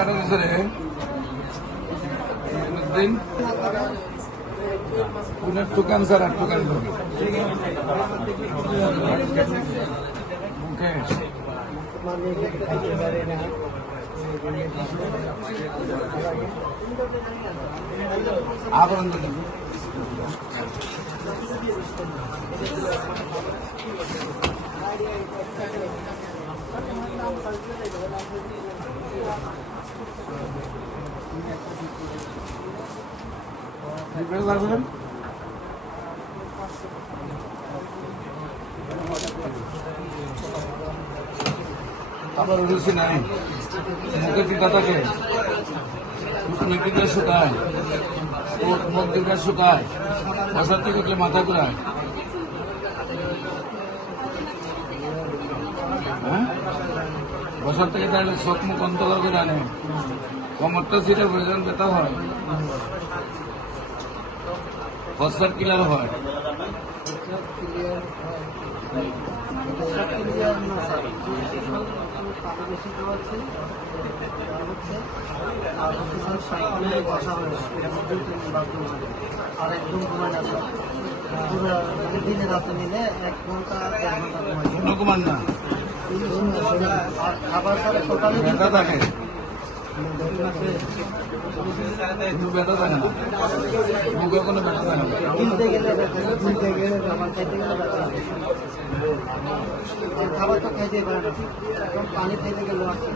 কাটা দিছে রে দিন পুনের টুকান স্যার আর টুকান মুকেশ আবরণ পারবেন আবার রুচি নাই মুখে টিকা থাকে টিকা শুকায় মুখ টিকা শুকায় বসার থেকে উঠলে মাথা ঘুরায় হ্যাঁ বসার থেকে তাহলে চোখ মুখ অন্তর করে আনে কমরটা সিটের প্রয়োজন ব্যথা হয় বসার ক্লিয়ার হয় আর একদম ঘুমায় না দিনে রাতে নিলে 1 ঘন্টা 1.5 ঘন্টা ঘুমান না আবার সকালে ব্যথা থাকে ব্যথা থাকে না মুখে কোনো ব্যথা থাকে না খাবার তো খাইতে পারে না এখন পানি খাইতে গেলে আসছে